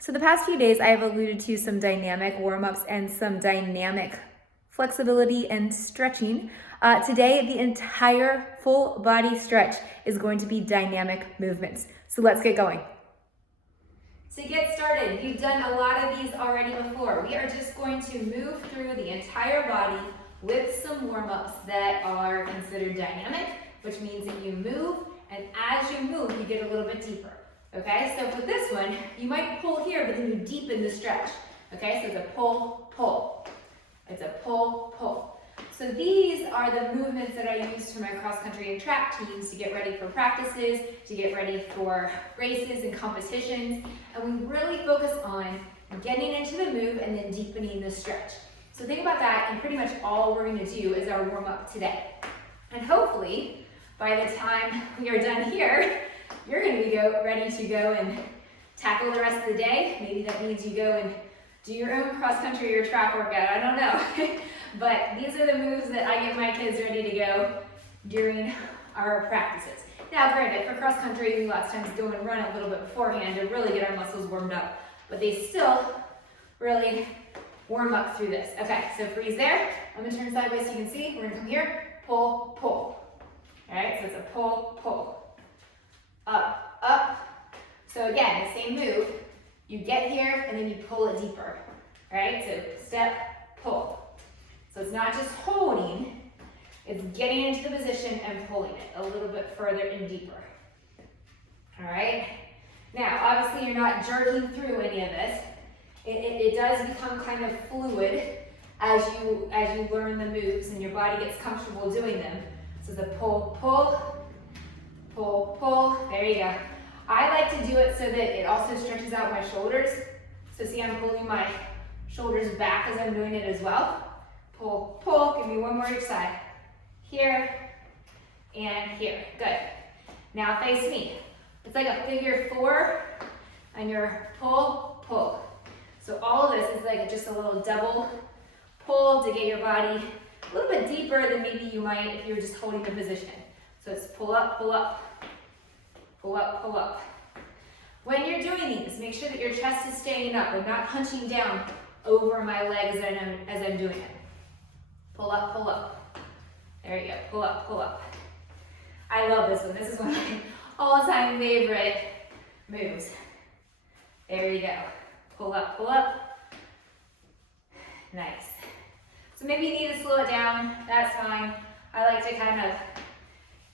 So the past few days, I have alluded to some dynamic warm-ups and some dynamic flexibility and stretching. Today, the entire full body stretch is going to be dynamic movements. So let's get going. To get started, you've done a lot of these already before. We are just going to move through the entire body with some warm-ups that are considered dynamic, which means that you move, and as you move, you get a little bit deeper. Okay, so for this one, you might pull here, but then you deepen the stretch. Okay, so it's a pull, pull. It's a pull, pull. So these are the movements that I use for my cross-country and track teams to get ready for practices, to get ready for races and competitions. And we really focus on getting into the move and then deepening the stretch. So think about that, and pretty much all we're going to do is our warm-up today. And hopefully, by the time we are done here, you're going to be ready to go and tackle the rest of the day. Maybe that means you go and do your own cross-country or track workout. I don't know. But these are the moves that I get my kids ready to go during our practices. Now, granted, for cross-country, we lots of times go and run a little bit beforehand to really get our muscles warmed up. But they still really warm up through this. Okay, so freeze there. I'm going to turn sideways so you can see. We're going to come here, pull, pull. All right, so it's a pull, pull. Up, up. So again, the same move. You get here and then you pull it deeper. All right, so step, pull. So it's not just holding, it's getting into the position and pulling it a little bit further and deeper. All right. Now, obviously you're not jerking through any of this. It does become kind of fluid as you learn the moves and your body gets comfortable doing them. So the pull, pull, pull, pull, there you go. I like to do it so that it also stretches out my shoulders. So see, I'm pulling my shoulders back as I'm doing it as well. Pull, pull, give me one more each side. Here, and here, good. Now face me. It's like a figure four, and you're pull, pull. So all of this is like just a little double pull to get your body a little bit deeper than maybe you might if you were just holding the position. So it's pull up, pull up. Pull up, pull up. When you're doing these, make sure that your chest is staying up. I'm not hunching down over my legs as I'm doing it. Pull up, pull up. There you go, pull up, pull up. I love this one. This is one of my all-time favorite moves. There you go. Pull up, pull up. Nice. So maybe you need to slow it down. That's fine. I like to kind of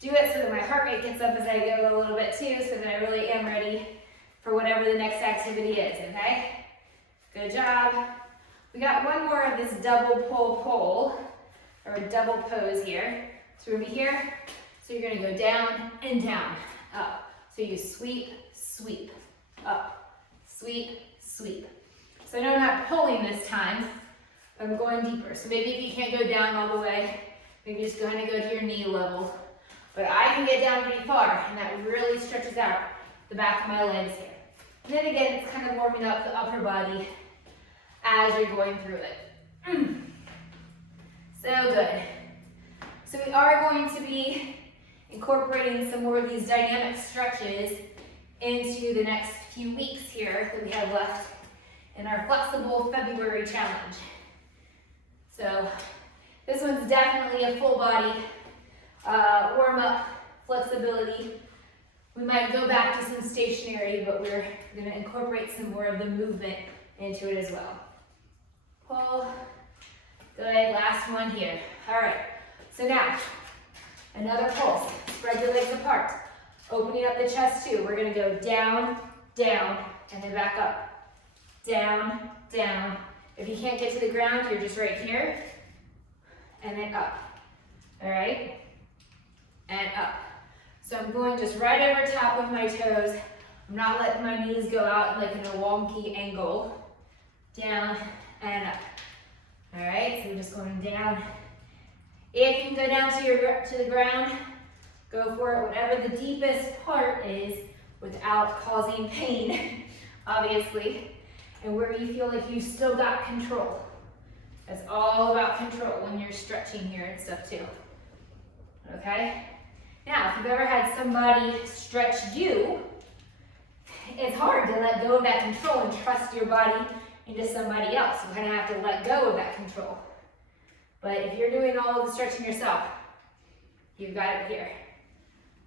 do it so that my heart rate gets up as I go a little bit too, so that I really am ready for whatever the next activity is, okay? Good job. We got one more of this double pull pull, or double pose here. So we're gonna be here, so you're gonna go down and down, up. So you sweep, sweep, up, sweep, sweep. So I know I'm not pulling this time, but I'm going deeper. So maybe if you can't go down all the way, maybe just go ahead and go to your knee level. But I can get down pretty far, and that really stretches out the back of my legs here. And then again, it's kind of warming up the upper body as you're going through it. So good. So we are going to be incorporating some more of these dynamic stretches into the next few weeks here that we have left in our Flexible February Challenge. So this one's definitely a full body warm-up flexibility. We might go back to some stationary, but we're going to incorporate some more of the movement into it as well. Pull. Good. Last one here. All right. So now, another pulse. Spread your legs apart. Opening up the chest too. We're going to go down, down, and then back up. Down, down. If you can't get to the ground, you're just right here. And then up. All right? And up. So I'm going just right over top of my toes. I'm not letting my knees go out like in a wonky angle. Down and up. All right, so we're just going down. If you can go down to the ground, go for it. Whatever the deepest part is without causing pain, obviously. And where you feel like you've still got control. It's all about control when you're stretching here and stuff too. Okay? Now, if you've ever had somebody stretch you, it's hard to let go of that control and trust your body into somebody else. You kind of have to let go of that control. But if you're doing all of the stretching yourself, you've got it here.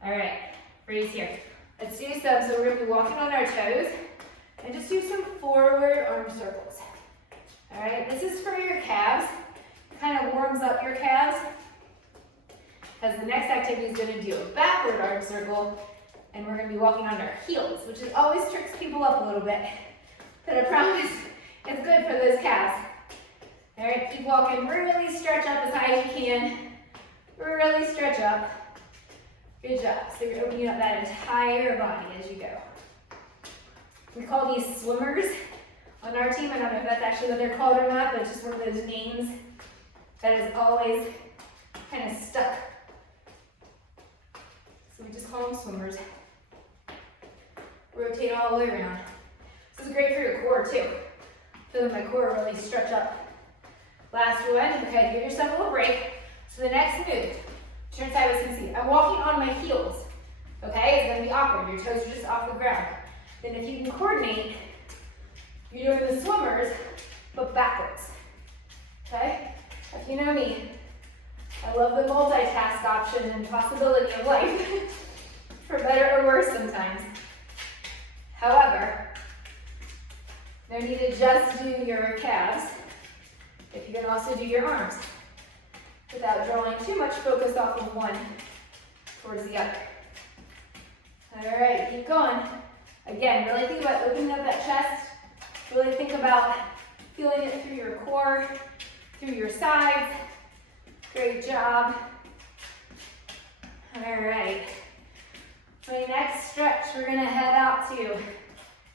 All right, freeze here. Let's do some, so we're gonna be walking on our toes and just do some forward arm circles. All right, this is for your calves. It kind of warms up your calves, because the next activity is gonna do a backward arm circle, and we're gonna be walking on our heels, which is always tricks people up a little bit. But I promise it's good for those calves. All right, keep walking, really stretch up as high as you can. Really stretch up. Good job. So you're opening up that entire body as you go. We call these swimmers on our team. I don't know if that's actually what they're called or not, but it's just one of those names that is always kind of stuck. So we just call them swimmers. Rotate all the way around. This is great for your core too. Feeling my core really stretch up. Last one. Okay, give yourself a little break. So the next move, turn sideways and see. I'm walking on my heels. Okay, it's gonna be awkward. Your toes are just off the ground. Then if you can coordinate, you're doing the swimmers, but backwards. Okay? If you know me, I love the multitask option and possibility of life, for better or worse sometimes. However, no need to just do your calves if you can also do your arms without drawing too much focus off of one towards the other. All right, keep going. Again, really think about opening up that chest. Really think about feeling it through your core, through your sides. Great job. All right. My next stretch we're gonna head out to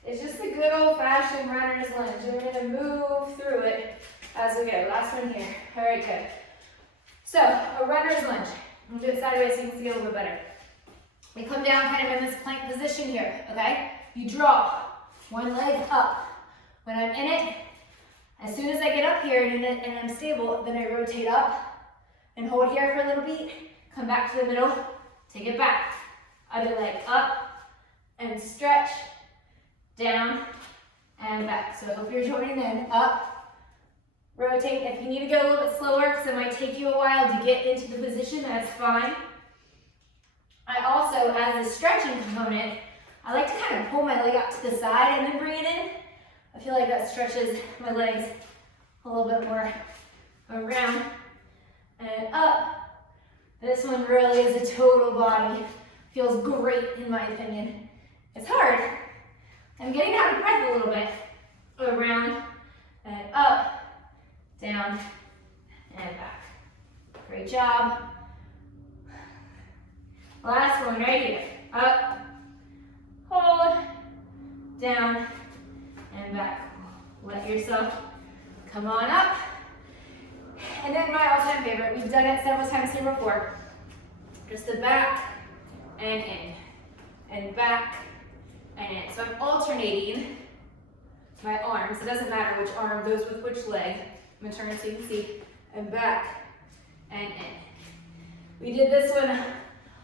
is just a good old-fashioned runner's lunge. We're gonna move through it as we go. Last one here. All right, good. So, a runner's lunge. I'm gonna do it sideways so you can see a little bit better. We come down kind of in this plank position here, okay? You draw one leg up. When I'm in it, as soon as I get up here and I'm stable, then I rotate up and hold here for a little beat, come back to the middle, take it back. Other leg up and stretch, down and back. So I hope you're joining in. Up, rotate. If you need to go a little bit slower, because it might take you a while to get into the position, that's fine. I also, as a stretching component, I like to kind of pull my leg out to the side and then bring it in. I feel like that stretches my legs a little bit more around and up. This one really is a total body. Feels great in my opinion. It's hard. I'm getting out of breath a little bit. Around and up, down and back. Great job. Last one right here. Up, hold, down, and back. Let yourself come on up. And then my all-time favorite, we've done it several times here before. Just the back and in, and back and in. So I'm alternating my arms. It doesn't matter which arm goes with which leg. I'm gonna turn so you can see, and back and in. We did this one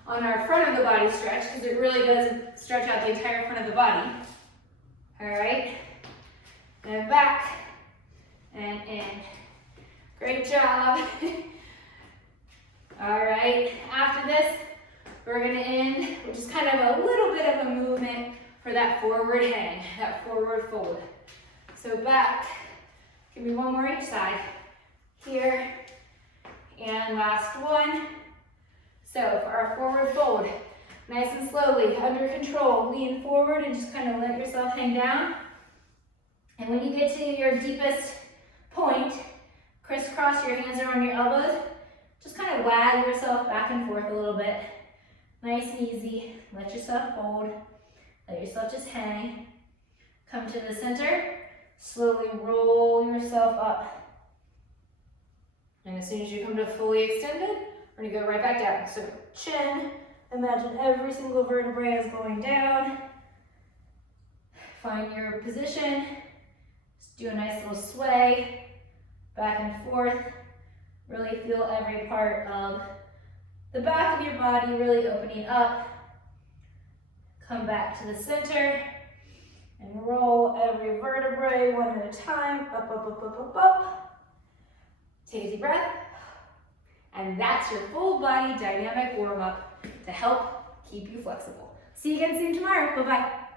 on our front of the body stretch because it really does stretch out the entire front of the body. All right, and back and in. Great job. All right, after this, we're gonna end with just kind of a little bit of a movement for that forward hang, that forward fold. So back, give me one more each side. Here, and last one. So for our forward fold, nice and slowly, under control, lean forward and just kind of let yourself hang down. And when you get to your deepest point, crisscross, your hands are on your elbows, just kind of wag yourself back and forth a little bit. Nice and easy, let yourself fold, let yourself just hang. Come to the center, slowly roll yourself up. And as soon as you come to fully extended, we're gonna go right back down. So chin, imagine every single vertebrae is going down. Find your position, just do a nice little sway, back and forth. Really feel every part of the back of your body really opening up. Come back to the center, And roll every vertebrae one at a time, up, up, up, up, up, up. Take a deep breath. And that's your full body dynamic warm up to help keep you flexible. See you again soon tomorrow. Bye-bye.